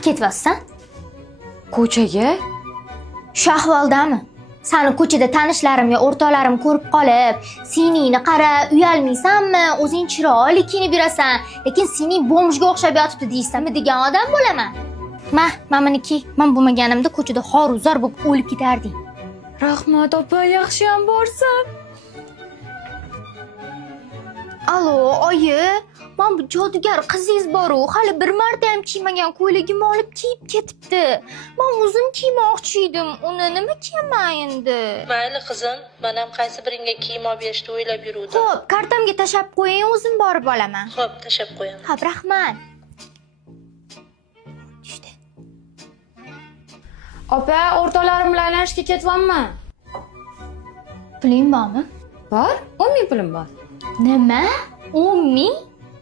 Qayerga ketyapsan? Ko'chaga? Shu ahvoldami? Seni ko'chada tanishlarim yo o'rtoqlarim ko'rib qolib, seningni qara, uyalmaysanmi? O'zing chiroyli kiyinib yurasan, lekin sening bomjga o'xshab yotibdi deysanmi degan odam bo'laman. Meniki, men bo'lmaganimda ko'chada xoruzor bo'lib o'lib ketarding. Rahmat opa, yaxshiyam borsan. Allo, oyi, men bu jodugar qizingiz bor-ku, hali bir marta ham kiymagan ko'ylagimni olib kiyib ketibdi. Men o'zim kiymoqchi edim, uni nima kiyaman endi? Mayli qizim, men ham qaysi biringga kiyim olib berishni o'ylab yuruvdim. Xo'p, kartamga tashab qo'ying, o'zim borib olaman. Xo'p, tashab qo'yaman. Xo'p, rahmat. Opa, o'rtoqlarim bilan aylanishga ketyapman. Puling bormi? Bor, 10 ming pulim bor. Nima? 10 ming?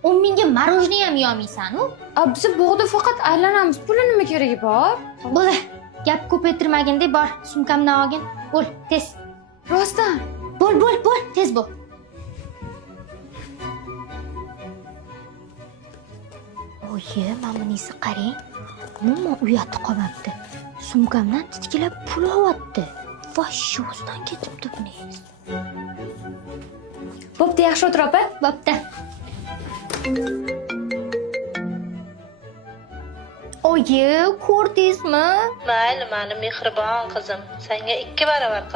10 mingga marojniy ham yeyolmaysan-ku. Biz bog'da faqat aylanamiz. Puli nima keragi bor? Bo'ldi. Gap ko'paytirmagin deb bor, sumkamdan olgin. Bo'l, tez. Rostdan. Bo'l, tez bo'l. Oyi, mana bunisi qarang. Umuman uyatib qolmabdi. Sumkamdan titkilab pul olyapti. Vosh, o'zidan ketibdi buningiz. Bo'pti, yaxshi o'tir opa. Bo'pti. Oyi, ko'rdingizmi? Mayli, meni mehribon qizim. Senga 2 baravar qilib